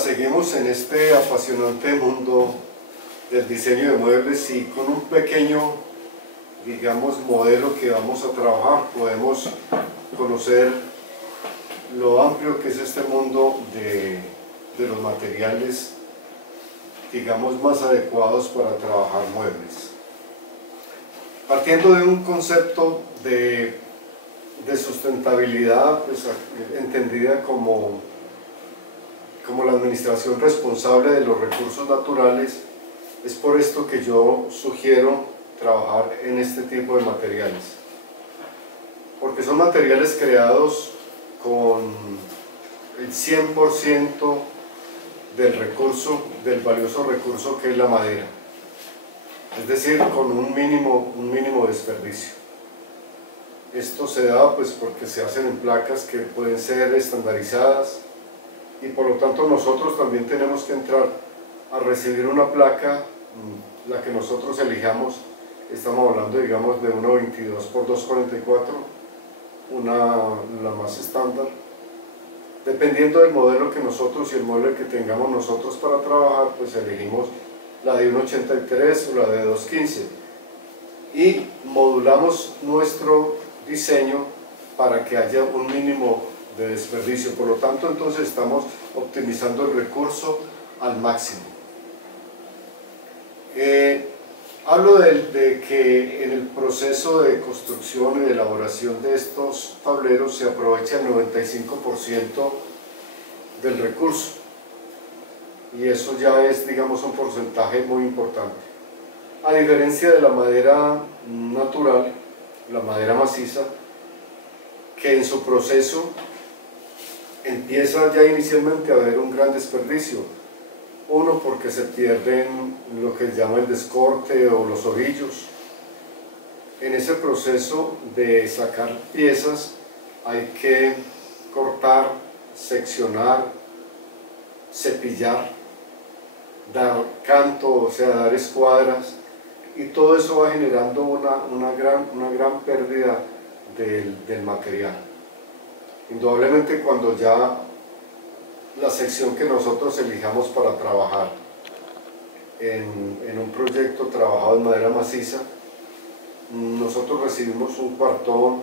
seguimos en este apasionante mundo del diseño de muebles y con un pequeño, digamos, modelo que vamos a trabajar podemos conocer lo amplio que es este mundo de los materiales, digamos, más adecuados para trabajar muebles. Partiendo de un concepto de sustentabilidad, pues, entendida como la administración responsable de los recursos naturales, es por esto que yo sugiero trabajar en este tipo de materiales, porque son materiales creados con el 100% del valioso recurso que es la madera, es decir, con un mínimo desperdicio. Esto se da pues porque se hacen en placas que pueden ser estandarizadas y por lo tanto nosotros también tenemos que entrar a recibir una placa, la que nosotros elijamos. Estamos hablando, digamos, de una 22 por 244, la más estándar, dependiendo del modelo que nosotros y el mueble que tengamos nosotros para trabajar, pues elegimos la de 1.83 o la de 2.15 y modulamos nuestro diseño para que haya un mínimo de desperdicio. Por lo tanto, entonces estamos optimizando el recurso al máximo. Hablo de que en el proceso de construcción y de elaboración de estos tableros se aprovecha el 95% del recurso, y eso ya es, digamos, un porcentaje muy importante. A diferencia de la madera natural, la madera maciza, que en su proceso empieza ya inicialmente a haber un gran desperdicio. Uno, porque se pierden lo que se llama el descorte o los ovillos. En ese proceso de sacar piezas hay que cortar, seccionar, cepillar, dar canto, o sea, dar escuadras, y todo eso va generando una gran pérdida del material. Indudablemente, cuando ya la sección que nosotros elijamos para trabajar en un proyecto trabajado en madera maciza, nosotros recibimos un cuartón,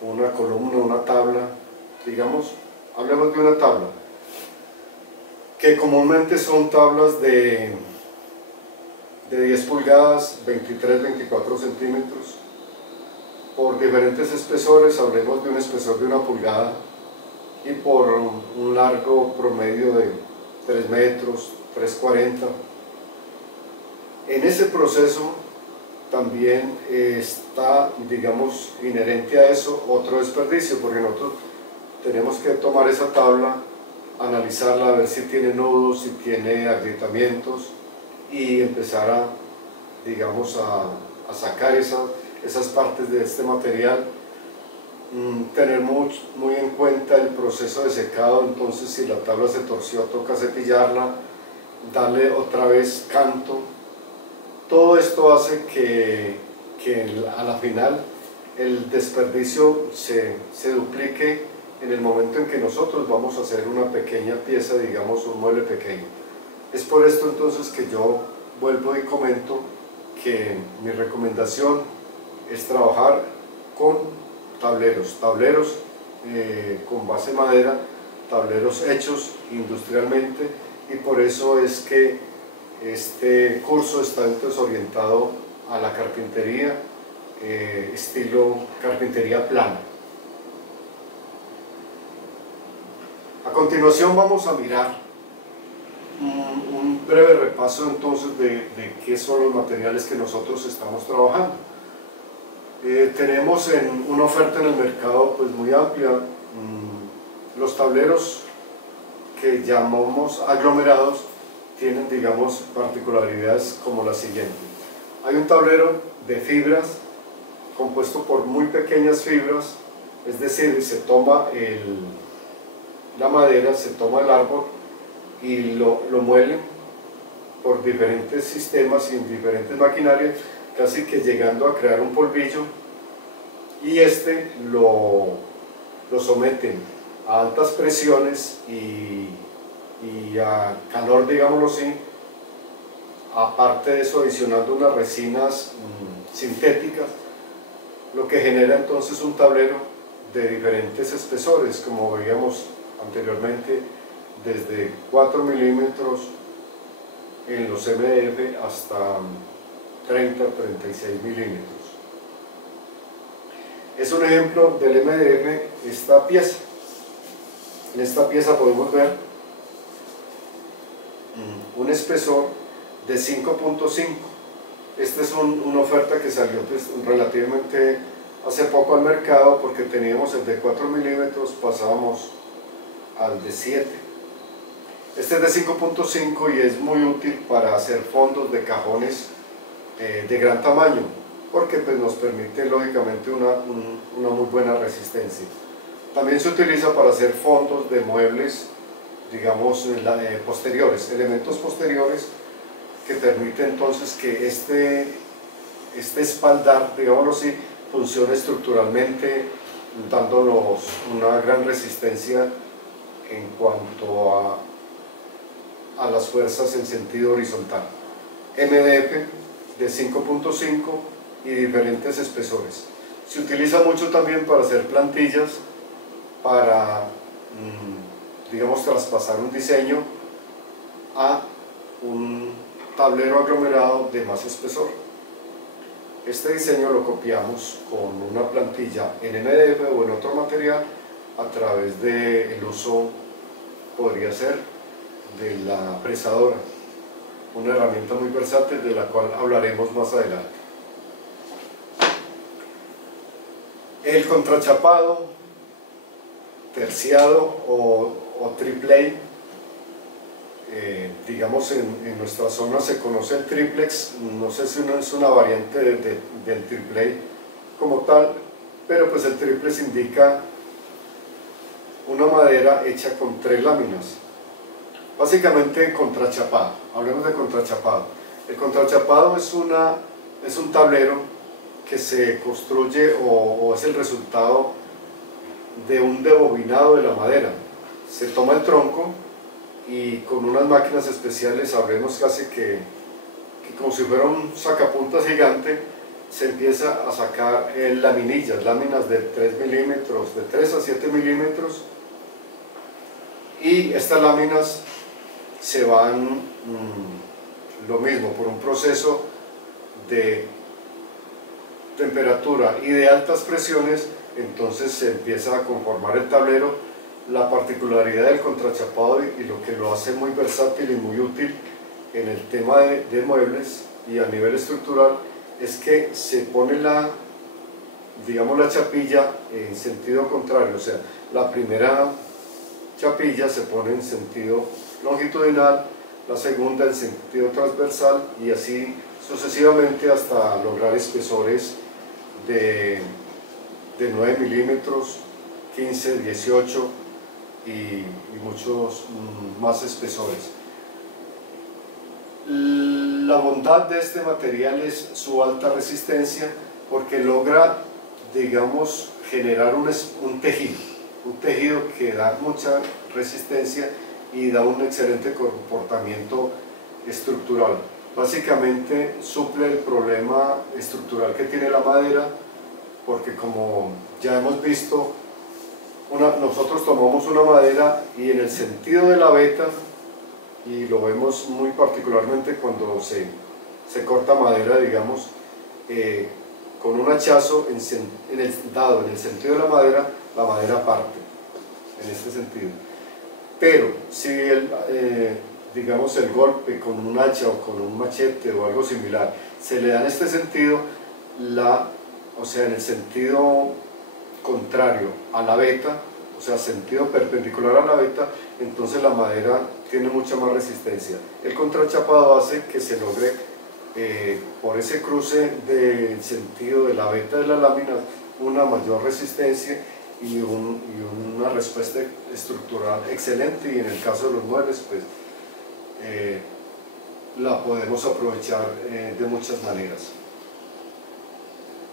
una columna, una tabla, digamos, hablemos de una tabla, que comúnmente son tablas de 10 pulgadas, 23-24 centímetros, por diferentes espesores. Hablemos de un espesor de 1 pulgada y por un largo promedio de 3 metros, 3,40. En ese proceso también está, digamos, inherente a eso otro desperdicio, porque nosotros tenemos que tomar esa tabla, analizarla, ver si tiene nudos, si tiene agrietamientos, y empezar digamos, a sacar esas partes de este material. Tener muy en cuenta el proceso de secado. Entonces, si la tabla se torció, toca cepillarla, darle otra vez canto. Todo esto hace que a la final el desperdicio se duplique en el momento en que nosotros vamos a hacer una pequeña pieza, digamos, un mueble pequeño. Es por esto entonces que yo vuelvo y comento que mi recomendación es trabajar con tableros con base madera, tableros hechos industrialmente, y por eso es que este curso está entonces orientado a la carpintería, estilo carpintería plana. A continuación vamos a mirar un breve repaso entonces de qué son los materiales que nosotros estamos trabajando. Tenemos una oferta en el mercado pues muy amplia. Los tableros que llamamos aglomerados tienen, digamos, particularidades como la siguiente. Hay un tablero de fibras compuesto por muy pequeñas fibras, es decir, se toma la madera, se toma el árbol y lo muelen por diferentes sistemas y en diferentes maquinarias, casi que llegando a crear un polvillo, y lo someten a altas presiones y a calor, digámoslo así, aparte de eso adicionando unas resinas sintéticas, lo que genera entonces un tablero de diferentes espesores, como veíamos anteriormente, desde 4 milímetros en los MDF hasta 30-36 milímetros. Es un ejemplo del MDF esta pieza. En esta pieza podemos ver un espesor de 5.5. Esta es una oferta que salió pues, relativamente hace poco al mercado, porque teníamos el de 4 milímetros, pasábamos al de 7. Este es de 5.5 y es muy útil para hacer fondos de cajones de gran tamaño, porque pues, nos permite lógicamente una muy buena resistencia. También se utiliza para hacer fondos de muebles, digamos, posteriores, elementos posteriores, que permite entonces que este espaldar, digámoslo así, funcione estructuralmente, dándonos una gran resistencia en cuanto a las fuerzas en sentido horizontal. MDF de 5.5 y diferentes espesores. Se utiliza mucho también para hacer plantillas, para, digamos, traspasar un diseño a un tablero aglomerado de más espesor. Este diseño lo copiamos con una plantilla en MDF o en otro material a través del uso, podría ser, de la presadora, una herramienta muy versátil de la cual hablaremos más adelante. El contrachapado, terciado o triple A, digamos en nuestra zona se conoce el triplex, no sé si es una variante del triple A como tal, pero pues el triplex indica una madera hecha con 3 láminas. Básicamente contrachapado, hablemos de contrachapado. El contrachapado es un tablero que se construye o es el resultado de un debobinado de la madera. Se toma el tronco y con unas máquinas especiales, sabremos casi que como si fuera un sacapuntas gigante, se empieza a sacar laminillas, láminas de 3 milímetros, de 3 a 7 milímetros, y estas láminas se van, lo mismo, por un proceso de temperatura y de altas presiones, entonces se empieza a conformar el tablero. La particularidad del contrachapado y lo que lo hace muy versátil y muy útil en el tema de muebles y a nivel estructural es que se pone digamos, la chapilla en sentido contrario, o sea, la primera chapilla se pone en sentido longitudinal, la segunda en sentido transversal y así sucesivamente hasta lograr espesores de 9 milímetros, 15, 18 y muchos más espesores. La bondad de este material es su alta resistencia, porque logra, digamos, generar un tejido que da mucha resistencia y da un excelente comportamiento estructural. Básicamente suple el problema estructural que tiene la madera, porque como ya hemos visto, nosotros tomamos una madera y en el sentido de la veta, y lo vemos muy particularmente cuando se corta madera, digamos, con un hachazo dado en el sentido de la madera parte, en este sentido. Pero si digamos el golpe con un hacha o con un machete o algo similar se le da en este sentido, o sea, en el sentido contrario a la veta, o sea, sentido perpendicular a la veta, entonces la madera tiene mucha más resistencia. El contrachapado hace que se logre, por ese cruce del sentido de la veta de la lámina, una mayor resistencia y una respuesta estructural excelente, y en el caso de los muebles, pues la podemos aprovechar de muchas maneras.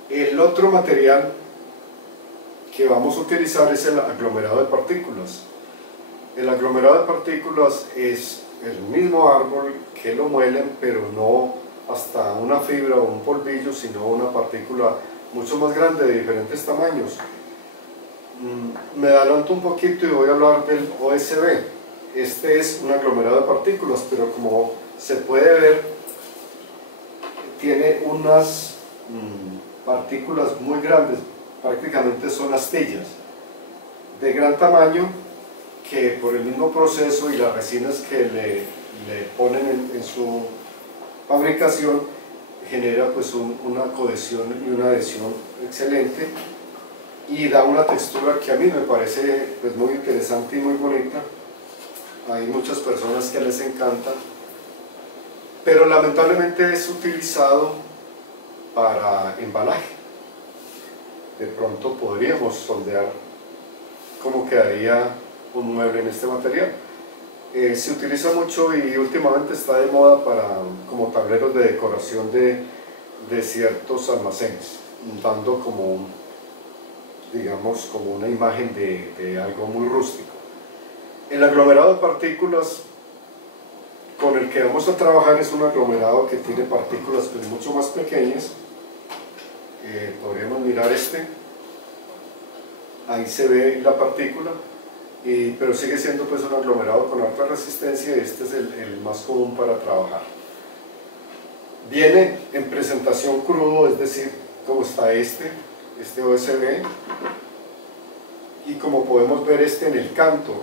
El otro material que vamos a utilizar es el aglomerado de partículas. El aglomerado de partículas es el mismo árbol que lo muelen, pero no hasta una fibra o un polvillo, sino una partícula mucho más grande de diferentes tamaños. Me adelanto un poquito y voy a hablar del OSB. Este es un aglomerado de partículas, pero como se puede ver, tiene unas partículas muy grandes, prácticamente son astillas, de gran tamaño, que por el mismo proceso y las resinas que le ponen en su fabricación, genera pues una cohesión y una adhesión excelente, y da una textura que a mí me parece pues muy interesante y muy bonita. Hay muchas personas que les encanta, pero lamentablemente es utilizado para embalaje. De pronto podríamos sondear cómo quedaría un mueble en este material. Se utiliza mucho y últimamente está de moda como tableros de decoración de ciertos almacenes, dando como, digamos, como una imagen de algo muy rústico. El aglomerado de partículas con el que vamos a trabajar es un aglomerado que tiene partículas pues mucho más pequeñas. Podríamos mirar este, ahí se ve la partícula, pero sigue siendo pues un aglomerado con alta resistencia, y este es el más común para trabajar. Viene en presentación crudo, es decir, como está este OSB, y como podemos ver en el canto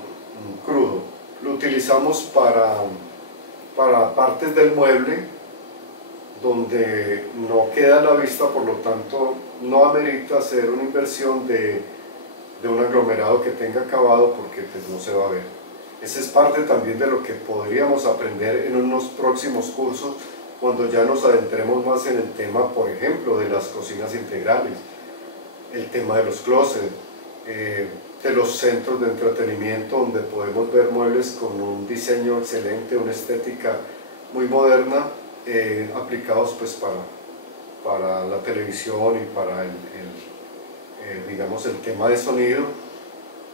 crudo. Lo utilizamos para partes del mueble donde no queda a la vista, por lo tanto no amerita hacer una inversión de un aglomerado que tenga acabado, porque pues no se va a ver. Esa es parte también de lo que podríamos aprender en unos próximos cursos, cuando ya nos adentremos más en el tema, por ejemplo, de las cocinas integrales, el tema de los closets, de los centros de entretenimiento, donde podemos ver muebles con un diseño excelente, una estética muy moderna, aplicados pues para la televisión y para digamos, el tema de sonido.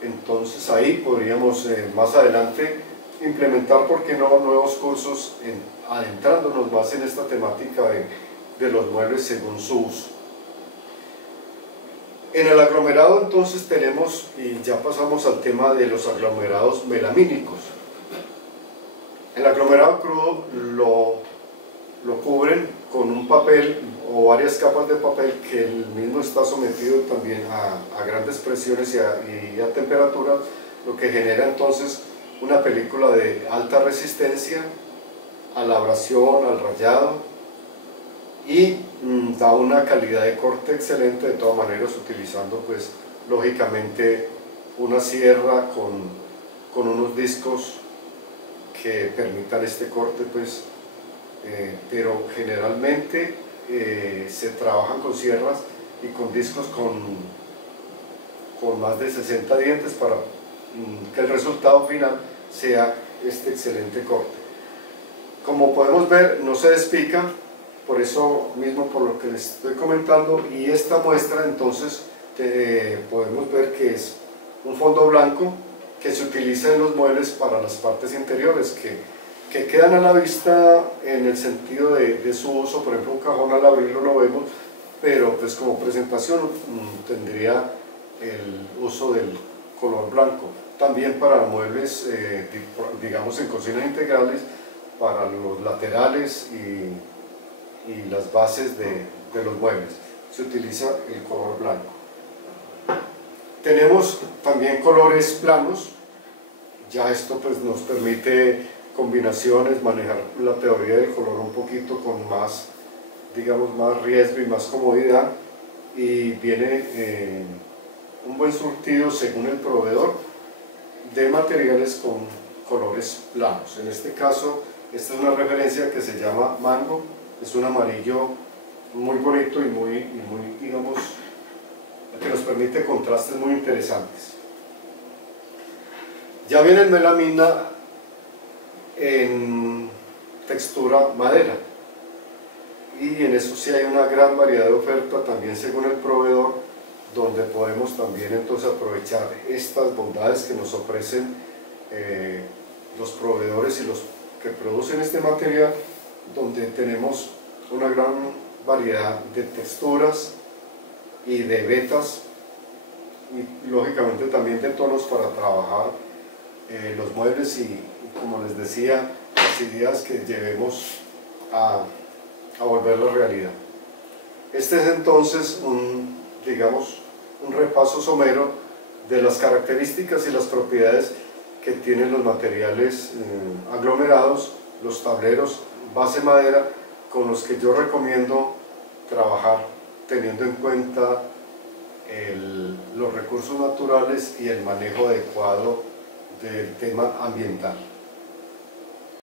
Entonces ahí podríamos más adelante implementar, ¿por qué no?, nuevos cursos adentrándonos más en esta temática de los muebles según su uso. En el aglomerado entonces tenemos, y ya pasamos al tema de los aglomerados melamínicos. El aglomerado crudo lo cubren con un papel o varias capas de papel, que el mismo está sometido también a grandes presiones y a temperaturas, lo que genera entonces una película de alta resistencia a la abrasión, al rayado, y da una calidad de corte excelente, de todas maneras, utilizando pues lógicamente una sierra con unos discos que permitan este corte pues, pero generalmente se trabajan con sierras y con discos con más de 60 dientes para que el resultado final sea este excelente corte. Como podemos ver, no se despica, por eso mismo, por lo que les estoy comentando, y esta muestra entonces podemos ver que es un fondo blanco que se utiliza en los muebles para las partes interiores, que quedan a la vista en el sentido de su uso. Por ejemplo, un cajón al abrirlo lo vemos, pero pues como presentación tendría el uso del color blanco. También para muebles, digamos, en cocinas integrales, para los laterales y las bases de los muebles se utiliza el color blanco. Tenemos también colores planos. Ya esto pues nos permite combinaciones, manejar la teoría del color un poquito con más, digamos, más riesgo y más comodidad, y viene un buen surtido según el proveedor de materiales con colores planos. En este caso, esta es una referencia que se llama Mango, es un amarillo muy bonito y muy, digamos, que nos permite contrastes muy interesantes. Ya viene el melamina en textura madera, y en eso sí hay una gran variedad de oferta también según el proveedor donde podemos también entonces aprovechar estas bondades que nos ofrecen los proveedores y los que producen este material, donde tenemos una gran variedad de texturas y de vetas y lógicamente también de tonos para trabajar los muebles y como les decía, las ideas que llevemos a volverlo realidad. Este es entonces digamos, un repaso somero de las características y las propiedades que tienen los materiales aglomerados, los tableros base madera, con los que yo recomiendo trabajar teniendo en cuenta los recursos naturales y el manejo adecuado del tema ambiental.